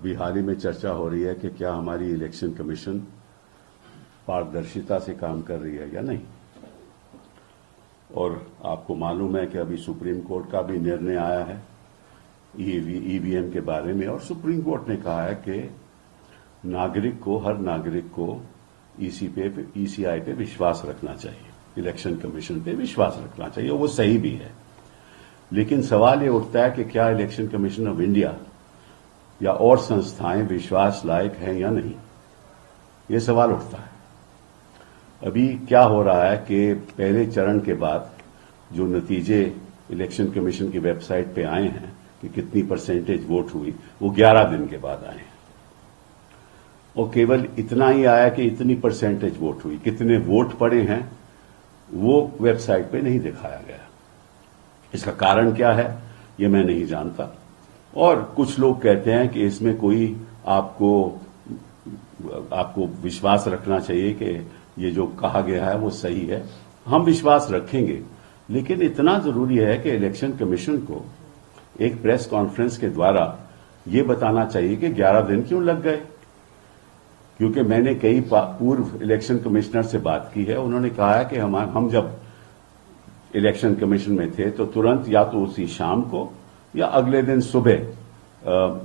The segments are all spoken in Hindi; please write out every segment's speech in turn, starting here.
अभी हाल ही में चर्चा हो रही है कि क्या हमारी इलेक्शन कमीशन पारदर्शिता से काम कर रही है या नहीं। और आपको मालूम है कि अभी सुप्रीम कोर्ट का भी निर्णय आया है ईवीएम के बारे में, और सुप्रीम कोर्ट ने कहा है कि हर नागरिक को ईसीआई पे विश्वास रखना चाहिए, इलेक्शन कमीशन पे विश्वास रखना चाहिए, और वो सही भी है। लेकिन सवाल ये उठता है कि क्या इलेक्शन कमीशन ऑफ इंडिया या और संस्थाएं विश्वास लायक हैं या नहीं, ये सवाल उठता है। अभी क्या हो रहा है कि पहले चरण के बाद जो नतीजे इलेक्शन कमीशन की वेबसाइट पे आए हैं कि कितनी परसेंटेज वोट हुई, वो 11 दिन के बाद आए हैं, और केवल इतना ही आया कि इतनी परसेंटेज वोट हुई। कितने वोट पड़े हैं वो वेबसाइट पे नहीं दिखाया गया। इसका कारण क्या है ये मैं नहीं जानता, और कुछ लोग कहते हैं कि इसमें कोई आपको विश्वास रखना चाहिए कि ये जो कहा गया है वो सही है। हम विश्वास रखेंगे, लेकिन इतना जरूरी है कि इलेक्शन कमीशन को एक प्रेस कॉन्फ्रेंस के द्वारा ये बताना चाहिए कि 11 दिन क्यों लग गए। क्योंकि मैंने कई पूर्व इलेक्शन कमिश्नर से बात की है, उन्होंने कहा है कि हम जब इलेक्शन कमीशन में थे तो तुरंत या तो उसी शाम को या अगले दिन सुबह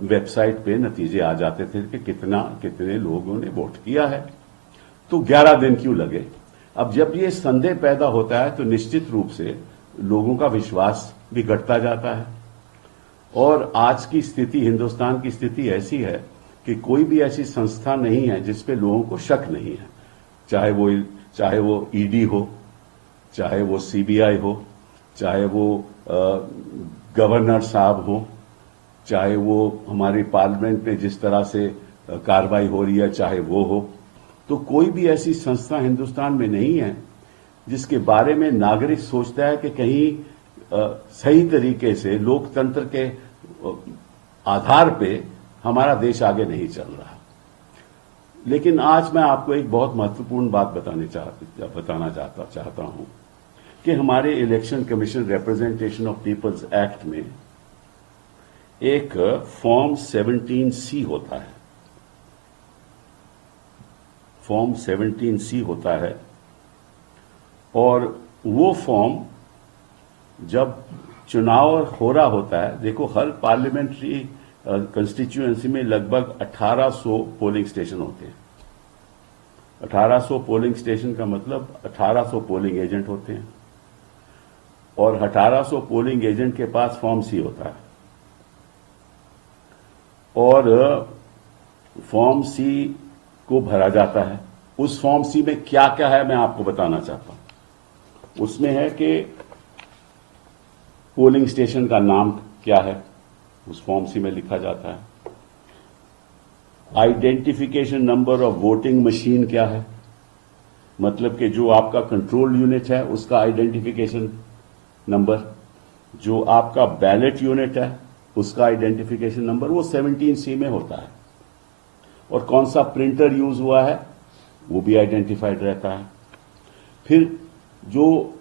वेबसाइट पे नतीजे आ जाते थे कि कितने लोगों ने वोट किया है। तो 11 दिन क्यों लगे। अब जब ये संदेह पैदा होता है तो निश्चित रूप से लोगों का विश्वास भी घटता जाता है। और आज की स्थिति, हिंदुस्तान की स्थिति ऐसी है कि कोई भी ऐसी संस्था नहीं है जिसपे लोगों को शक नहीं है, चाहे वो ईडी हो, चाहे वो सीबीआई हो, चाहे वो गवर्नर साहब हो, चाहे वो हमारे पार्लियामेंट में जिस तरह से कार्रवाई हो रही है चाहे वो हो। तो कोई भी ऐसी संस्था हिंदुस्तान में नहीं है जिसके बारे में नागरिक सोचता है कि कहीं सही तरीके से लोकतंत्र के आधार पे हमारा देश आगे नहीं चल रहा। लेकिन आज मैं आपको एक बहुत महत्वपूर्ण बात बताना चाहता हूं कि हमारे election commission representation of peoples act में एक फॉर्म 17C होता है। फॉर्म 17C होता है, और वो फॉर्म जब चुनाव हो रहा होता है, देखो हर पार्लियामेंट्री कंस्टिट्यूएंसी में लगभग 1800 पोलिंग स्टेशन होते हैं। 1800 पोलिंग स्टेशन का मतलब 1800 पोलिंग एजेंट होते हैं, और 1800 पोलिंग एजेंट के पास फॉर्म सी होता है। और फॉर्म सी को भरा जाता है। उस फॉर्म सी में क्या क्या है मैं आपको बताना चाहता हूं। उसमें है कि पोलिंग स्टेशन का नाम क्या है, उस फॉर्म सी में लिखा जाता है। Identification number of voting machine क्या है, मतलब कि जो आपका कंट्रोल यूनिट है उसका आइडेंटिफिकेशन नंबर, जो आपका बैलेट यूनिट है उसका आइडेंटिफिकेशन नंबर, वो 17C में होता है। और कौन सा प्रिंटर यूज हुआ है वो भी आइडेंटिफाइड रहता है। फिर जो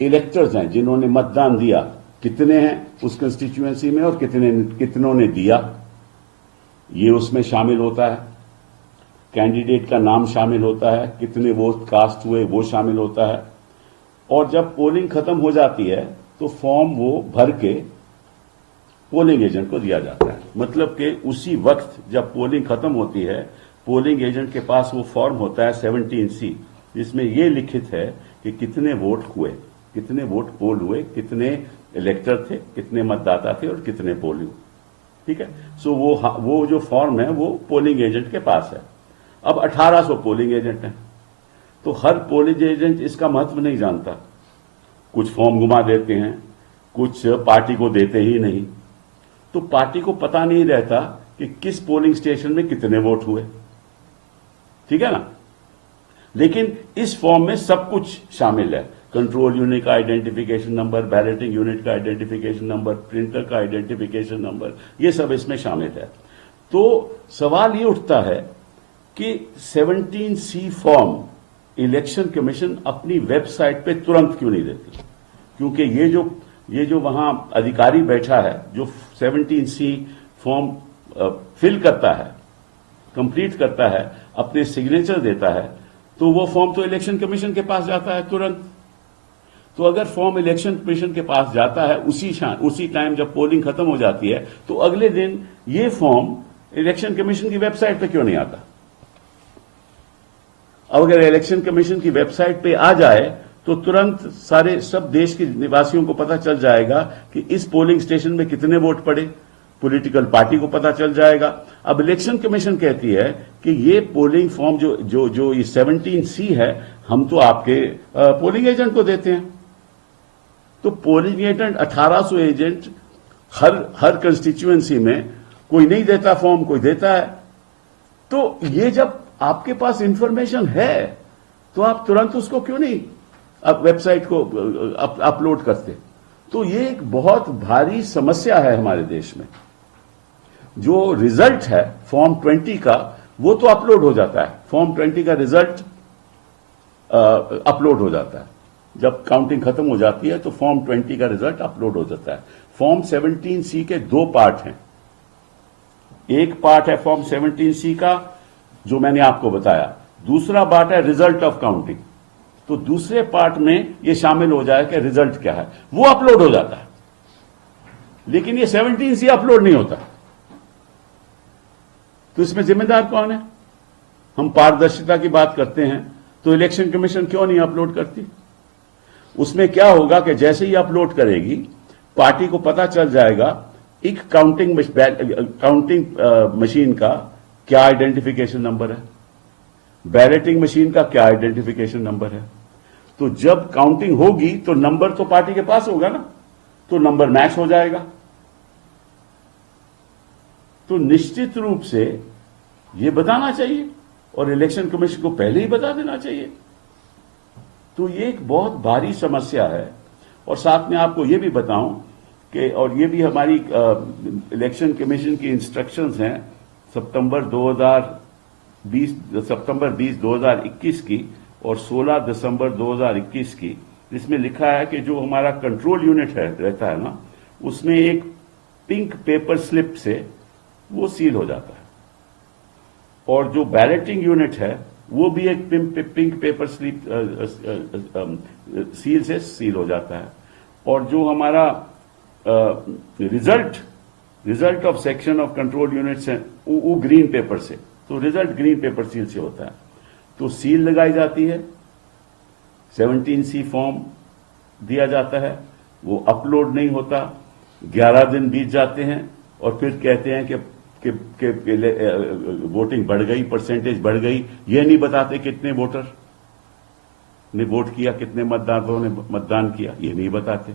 इलेक्टर्स हैं जिन्होंने मतदान दिया, कितने हैं उस कंस्टिट्यूएंसी में और कितनों ने दिया, ये उसमें शामिल होता है। कैंडिडेट का नाम शामिल होता है, कितने वोट कास्ट हुए वो शामिल होता है। और जब पोलिंग खत्म हो जाती है तो फॉर्म वो भर के पोलिंग एजेंट को दिया जाता है। मतलब कि उसी वक्त जब पोलिंग खत्म होती है, पोलिंग एजेंट के पास वो फॉर्म होता है 17C, जिसमें ये लिखित है कि कितने वोट हुए, कितने वोट पोल हुए, कितने इलेक्टर थे, कितने मतदाता थे और कितने पोलिंग। ठीक है। सो वो जो फॉर्म है वो पोलिंग एजेंट के पास है। अब 1800 पोलिंग एजेंट हैं, तो हर पोलिंग एजेंट इसका महत्व नहीं जानता। कुछ फॉर्म घुमा देते हैं, कुछ पार्टी को देते ही नहीं, तो पार्टी को पता नहीं रहता कि किस पोलिंग स्टेशन में कितने वोट हुए। ठीक है ना। लेकिन इस फॉर्म में सब कुछ शामिल है। कंट्रोल यूनिट का आइडेंटिफिकेशन नंबर, बैलेटिंग यूनिट का आइडेंटिफिकेशन नंबर, प्रिंटर का आइडेंटिफिकेशन नंबर, ये सब इसमें शामिल है। तो सवाल ये उठता है कि 17C फॉर्म इलेक्शन कमीशन अपनी वेबसाइट पे तुरंत क्यों नहीं देती। क्योंकि ये जो वहां अधिकारी बैठा है जो 17C फॉर्म फिल करता है, कंप्लीट करता है, अपने सिग्नेचर देता है, तो वो फॉर्म तो इलेक्शन कमीशन के पास जाता है तुरंत। तो अगर फॉर्म इलेक्शन कमीशन के पास जाता है उसी टाइम जब पोलिंग खत्म हो जाती है, तो अगले दिन ये फॉर्म इलेक्शन कमीशन की वेबसाइट पे क्यों नहीं आता? अब अगर इलेक्शन कमीशन की वेबसाइट पे आ जाए तो तुरंत सब देश के निवासियों को पता चल जाएगा कि इस पोलिंग स्टेशन में कितने वोट पड़े, पॉलिटिकल पार्टी को पता चल जाएगा। अब इलेक्शन कमीशन कहती है कि ये पोलिंग फॉर्म जो ये 17C है, हम तो आपके पोलिंग एजेंट को देते हैं। तो पोलिंग एजेंट 1800 एजेंट हर कंस्टिट्यूएंसी में, कोई नहीं देता फॉर्म, कोई देता है। तो ये जब आपके पास इंफॉर्मेशन है तो आप तुरंत उसको क्यों नहीं अब वेबसाइट को अपलोड करते? तो ये एक बहुत भारी समस्या है हमारे देश में। जो रिजल्ट है फॉर्म 20 का, वो तो अपलोड हो जाता है, फॉर्म 20 का रिजल्ट अपलोड हो जाता है। जब काउंटिंग खत्म हो जाती है तो फॉर्म 20 का रिजल्ट अपलोड हो जाता है। फॉर्म 17C के 2 पार्ट हैं। एक पार्ट है फॉर्म 17C का जो मैंने आपको बताया, दूसरा पार्ट है रिजल्ट ऑफ काउंटिंग। तो दूसरे पार्ट में ये शामिल हो जाए कि रिजल्ट क्या है, वो अपलोड हो जाता है। लेकिन ये 17C अपलोड नहीं होता। तो इसमें जिम्मेदार कौन है? हम पारदर्शिता की बात करते हैं तो इलेक्शन कमीशन क्यों नहीं अपलोड करती? उसमें क्या होगा कि जैसे ही अपलोड करेगी, पार्टी को पता चल जाएगा एक काउंटिंग मशीन का क्या आइडेंटिफिकेशन नंबर है, बैलेटिंग मशीन का क्या आइडेंटिफिकेशन नंबर है। तो जब काउंटिंग होगी तो नंबर तो पार्टी के पास होगा ना, तो नंबर मैच हो जाएगा। तो निश्चित रूप से यह बताना चाहिए और इलेक्शन कमीशन को पहले ही बता देना चाहिए। तो ये एक बहुत भारी समस्या है। और साथ में आपको यह भी बताऊं कि, और ये भी हमारी इलेक्शन कमीशन की इंस्ट्रक्शंस हैं सितंबर 20 2021 की और 16 दिसंबर 2021 की, जिसमें लिखा है कि जो हमारा कंट्रोल यूनिट रहता है ना, उसमें एक पिंक पेपर स्लिप से वो सील हो जाता है, और जो बैलेटिंग यूनिट है वो भी एक पिंक पेपर स्लिप सील से सील हो जाता है। और जो हमारा result of section of control units है वो ग्रीन पेपर से, तो रिजल्ट ग्रीन पेपर सील से होता है। तो सील लगाई जाती है, 17C फॉर्म दिया जाता है, वो अपलोड नहीं होता, 11 दिन बीत जाते हैं और फिर कहते हैं कि वोटिंग बढ़ गई, परसेंटेज बढ़ गई। ये नहीं बताते कितने वोटर ने वोट किया, कितने मतदाताओं ने मतदान किया, ये नहीं बताते।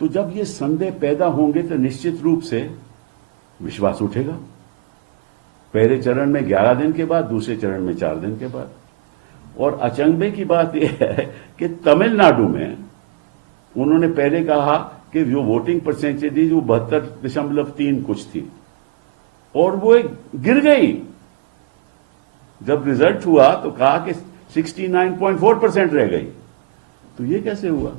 तो जब ये संदेह पैदा होंगे तो निश्चित रूप से विश्वास उठेगा। पहले चरण में 11 दिन के बाद, दूसरे चरण में 4 दिन के बाद। और अचंभे की बात यह है कि तमिलनाडु में उन्होंने पहले कहा कि जो वोटिंग परसेंटेज थी वो 72.3 कुछ थी, और वो गिर गई। जब रिजल्ट हुआ तो कहा कि 69.4% रह गई। तो ये कैसे हुआ?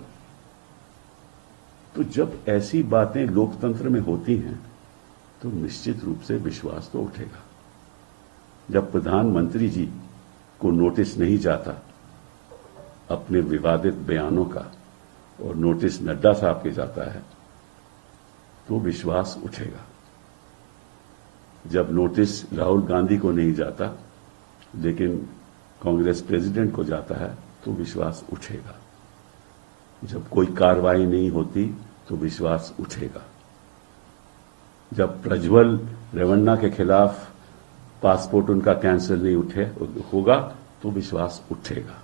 तो जब ऐसी बातें लोकतंत्र में होती हैं तो निश्चित रूप से विश्वास तो उठेगा। जब प्रधानमंत्री जी को नोटिस नहीं जाता अपने विवादित बयानों का, और नोटिस नड्डा साहब के जाता है, तो विश्वास उठेगा। जब नोटिस राहुल गांधी को नहीं जाता लेकिन कांग्रेस प्रेसिडेंट को जाता है, तो विश्वास उठेगा। जब कोई कार्रवाई नहीं होती तो विश्वास उठेगा। जब प्रज्वल रेवन्ना के खिलाफ पासपोर्ट उनका कैंसिल नहीं होगा तो विश्वास उठेगा।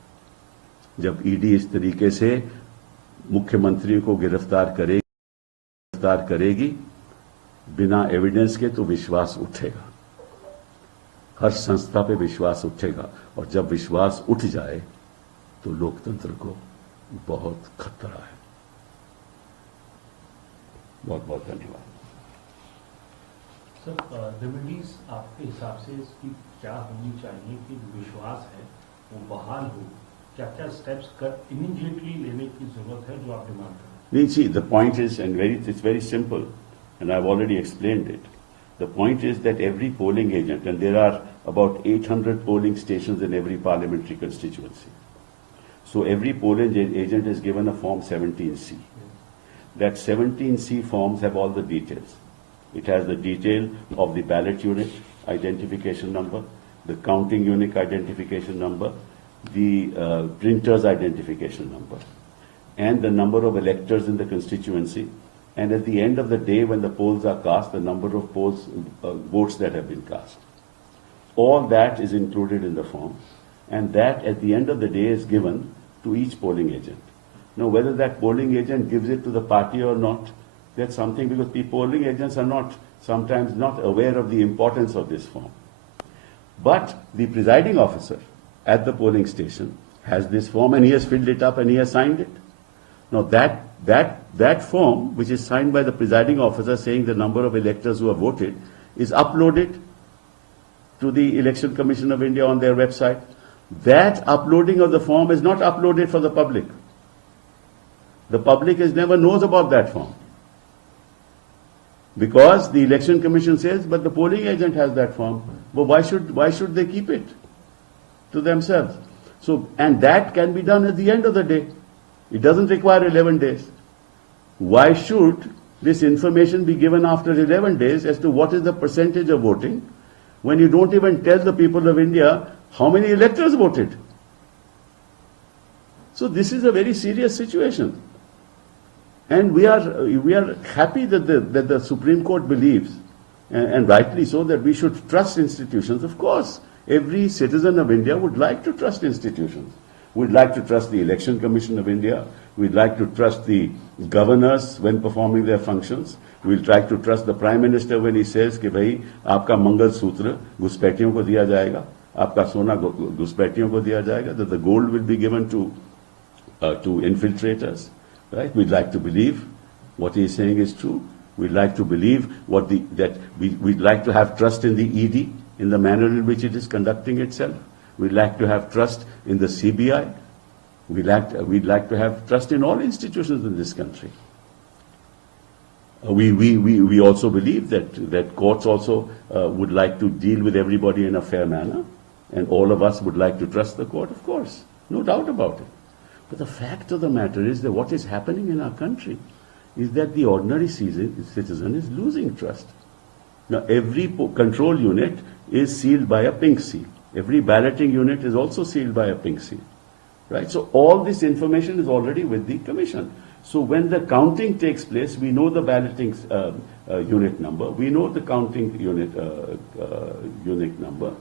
जब ईडी इस तरीके से मुख्यमंत्री को गिरफ्तार करेगी बिना एविडेंस के, तो विश्वास उठेगा। हर संस्था पे विश्वास उठेगा, और जब विश्वास उठ जाए तो लोकतंत्र को बहुत खतरा है। बहुत बहुत धन्यवाद। सर, रेमेडीज आपके हिसाब से इसकी क्या होनी चाहिए कि विश्वास है वो बहाल हो? क्या क्या स्टेप्स इमीडिएटली लेने की जरूरत है जो आप डिमांड करें? नहीं, see, the point is, and it's very simple, and I've already explained it. The point is that every polling agent, and there are about 800 polling stations in every parliamentary constituency. So every polling agent is given a form 17C. That 17C forms have all the details. It has the detail of the ballot unit identification number, the counting unit identification number, the printer's identification number, and the number of electors in the constituency, and at the end of the day when the polls are cast, the number of votes that have been cast. All that is included in the form, and that at the end of the day is given to each polling agent. Now, whether that polling agent gives it to the party or not, that's something, because the polling agents are sometimes not aware of the importance of this form. But the presiding officer at the polling station has this form, and he has filled it up and he has signed it. Now that form, which is signed by the presiding officer saying the number of electors who have voted, is uploaded to the Election Commission of India on their website. That uploading of the form is not uploaded for the public. The public never knows about that form, because the Election Commission says, but the polling agent has that form. But why should they keep it to themselves? So, and that can be done at the end of the day. It doesn't require 11 days. Why should this information be given after 11 days as to what is the percentage of voting, when you don't even tell the people of India how many electors voted? So this is a very serious situation. And we are happy that the Supreme Court believes, and rightly so, that we should trust institutions. Of course, every citizen of India would like to trust institutions. We'd like to trust the Election Commission of India. We'd like to trust the governors when performing their functions. We'll try to trust the Prime Minister when he says कि भाई आपका मंगल सूत्र घुसपैठियों को दिया जाएगा, आपका सोना घुसपैठियों को दिया जाएगा, that the gold will be given to infiltrators. Right? We'd like to believe what he is saying is true. We'd like to believe we'd like to have trust in the ED, in the manner in which it is conducting itself. We'd like to have trust in the CBI. We'd like to have trust in all institutions in this country. We also believe that courts also would like to deal with everybody in a fair manner, and all of us would like to trust the court, of course, no doubt about it. But the fact of the matter is that what is happening in our country is that the ordinary citizen is losing trust. Now, every control unit is sealed by a pink seal. Every balloting unit is also sealed by a pink seal. Right? So all this information is already with the Commission. So when the counting takes place, we know the balloting unit number, we know the counting unit number.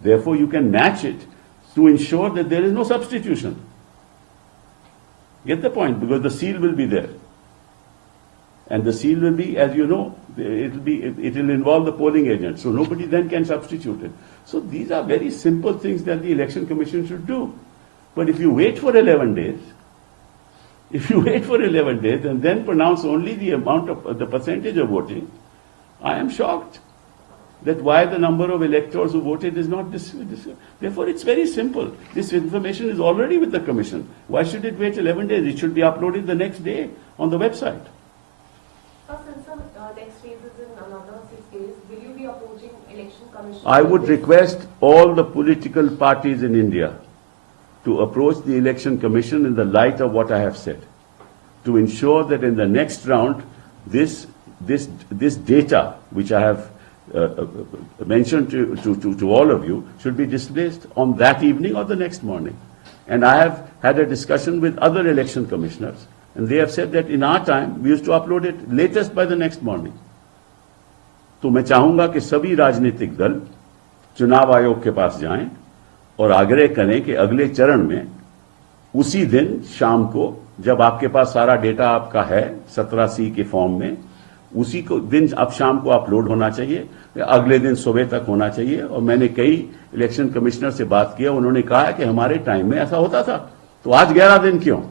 Therefore, you can match it to ensure that there is no substitution. Get the point? Because the seal will be there. And the seal will be, as you know, it will involve the polling agent. So nobody then can substitute it. So these are very simple things that the Election Commission should do. But if you wait for 11 days, and then pronounce only the amount of the percentage of voting, I am shocked that why the number of electors who voted is not this. Therefore, it's very simple. This information is already with the Commission. Why should it wait 11 days? It should be uploaded the next day on the website. Since the next phase is in another 6 days, will you be approaching Election Commission? I would request all the political parties in India to approach the Election Commission in the light of what I have said, to ensure that in the next round, this data, which I have mentioned to all of you, should be displayed on that evening or the next morning. And I have had a discussion with other election commissioners, and they have said that in our time, we used to upload it latest by the next morning. तो मैं चाहूंगा कि सभी राजनीतिक दल चुनाव आयोग के पास जाएं और आग्रह करें कि अगले चरण में उसी दिन शाम को, जब आपके पास सारा डेटा आपका है 17C के फॉर्म में, उसी को दिन अब शाम को अपलोड होना चाहिए, अगले दिन सुबह तक होना चाहिए. और मैंने कई इलेक्शन कमिश्नर से बात किया, उन्होंने कहा कि हमारे टाइम में ऐसा होता था, तो आज 11 दिन क्यों,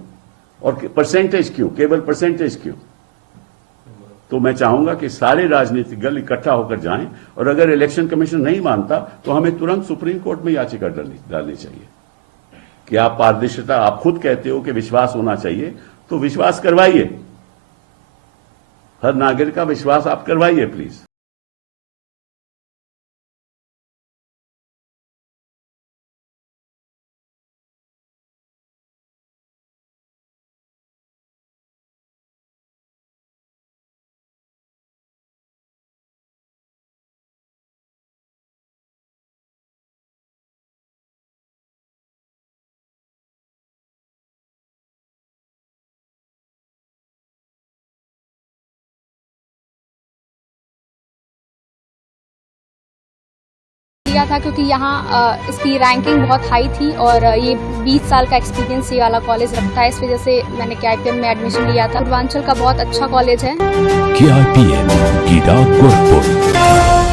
और परसेंटेज क्यों, केवल परसेंटेज क्यों. तो मैं चाहूंगा कि सारे राजनीतिक दल इकट्ठा होकर जाएं, और अगर इलेक्शन कमीशन नहीं मानता तो हमें तुरंत सुप्रीम कोर्ट में याचिका डालनी चाहिए कि आप पारदर्शिता, आप खुद कहते हो कि विश्वास होना चाहिए, तो विश्वास करवाइए, हर नागरिक का विश्वास आप करवाइए प्लीज. लिया था क्योंकि यहाँ इसकी रैंकिंग बहुत हाई थी और ये 20 साल का एक्सपीरियंस ये वाला कॉलेज रखता है, इस वजह से मैंने KIPM में एडमिशन लिया था। पूर्वांचल का बहुत अच्छा कॉलेज है। KIPM, गीडा गोरखपुर।